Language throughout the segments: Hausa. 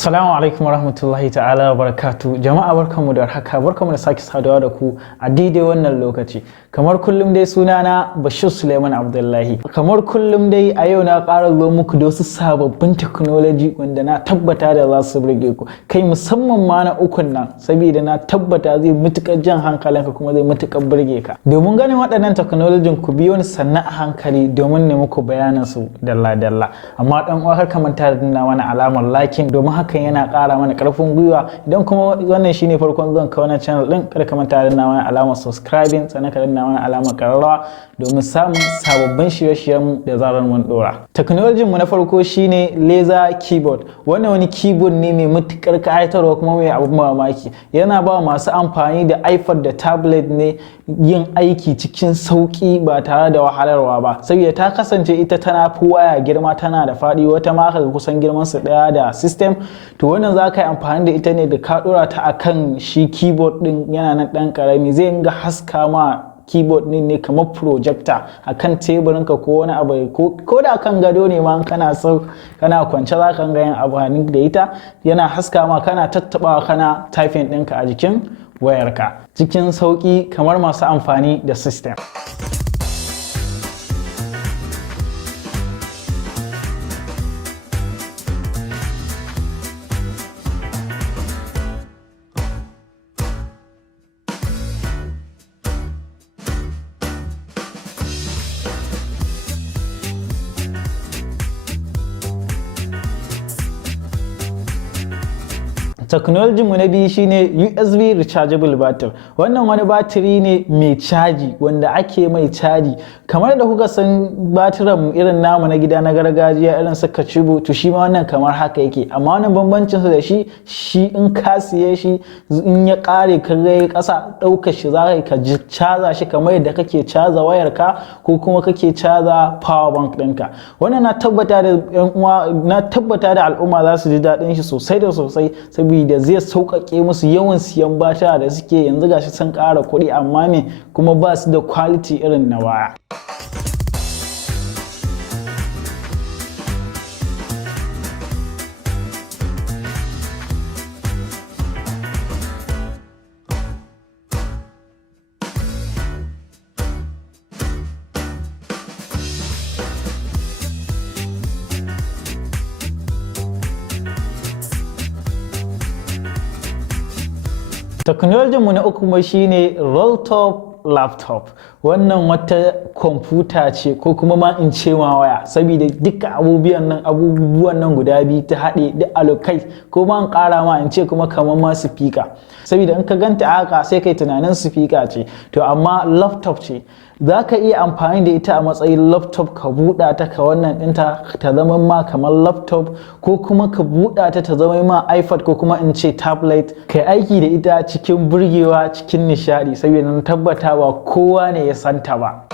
Assalamu alaikum warahmatullahi ta'ala wa barakatu. Jama'a barkanmu da haka, barkanmu da sake saduwa da ku a daidai wannan lokaci. Kamar kullum dai sunana Bashir Suleiman Abdullahi. Kamar kullum dai a yau na ƙara zo muku da wasu sababbin technology wanda na tabbata da za su burge ku. Kai musamman ma na ukun nan, saboda na tabbata zai mutukar jan hankalinka kuma zai mutukar burge ka. Domin ganin waɗannan technology ku biyo ni sannan a hankali domin ne muku bayanan su dalla-dalla. Amma dan uwa kar ka manta da dinna mana alamar liking domin hakan yana ƙara mana ƙarfin gwiwa. Idan kuma wannan shine farkon zuwan ka wannan channel din, kada ka manta da dinna mana alamar subscribing sannan ka dinna mana alamar ƙararrawa domin samun sababbin shirye-shiryen mu da zarar mun dora. Technology mu na farko shine laser keyboard. Wannan wani keyboard ne mai mutukar ƙayatarwa kuma mai abun mamaki. Yana ba masu amfani da iPad da tablet ne yin aiki cikin sauki ba tare da wahalarwa ba. Saboda ta kasance ita tana fi waya girma, tana da faɗi, wata ma kaga kusan girman su ɗaya da system. To wannan za ka yi amfani da ita ne da ka ɗora ta akan shi keyboard ɗin yana nan ɗan ƙarami, zai inga haska ma keyboard ɗin ne kamar projector akan teburinka ko wani abu ko da kan gado ne ma kana so kana kwance za ka ga yin amfani da ita, yana haska ma kana tattabawa kana typing ɗinka a jikin wayarka cikin sauki kamar masu amfani da system. Technology mu na biyu shine USB rechargeable battery. Wannan wani batiri ne mai caji wanda ake mai caji. Kamar da kuka san batiran irin namu na gida na gargajiya irin su Kachibu, to shi ma wannan kamar haka yake. Amma wannan bambancin sa da shi in ka siye shi in ya kare ka ga kasa daukar shi za ka caza shi kamar yadda kake caza wayarka ko kuma kake caza power bank ɗinka. Wannan na tabbata da ƴan uwa, na tabbata da al'umma za su ji daɗin shi sosai da sosai saboda da zai sauƙaƙe musu yawan siyan batira da suke yanzu gashi sun ƙara kuɗi amma me kuma ba su da quality irin na waya. Technology mu na uku kuma shine roll-top laptop. Wannan wata kwamfuta ce ko kuma ma in ce ma waya, saboda duka abubuwan nan guda biyu ta haɗe da alokai ko ma in ƙara ma in ce kuma kamar ma speaker. Saboda in ka ganta haka sai kai tunanin speaker ce, to amma laptop ce. Za ka iya amfani da ita a matsayin laptop, ka buɗa ta ka wannan ɗinta ta zama ma kamar laptop, ko kuma ka buɗa ta zama ma iPad ko kuma in ce tablet, kai aiki da ita cikin burgewa cikin nishaɗi saboda na tabbata ba kowa ne ya santa ba.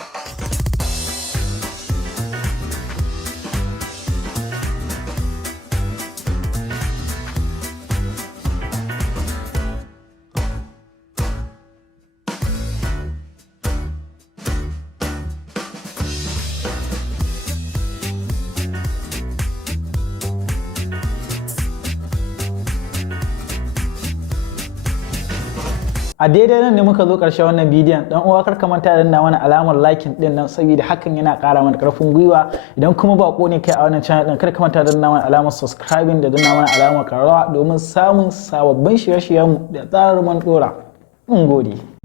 A daidai nan ne muka zo ƙarshen wannan bidiyon. Dan uwa kar ka manta da danna mana alamar liking din nan saboda hakan yana ƙara mana ƙarfin gwiwa. Idan kuma bako ne kai a wannan channel din, kar ka manta da danna mana alamar subscribing da danna mana alamar ƙararrawa domin samun sababbin shirye-shiryen mu da zarar mun dora. Mun gode.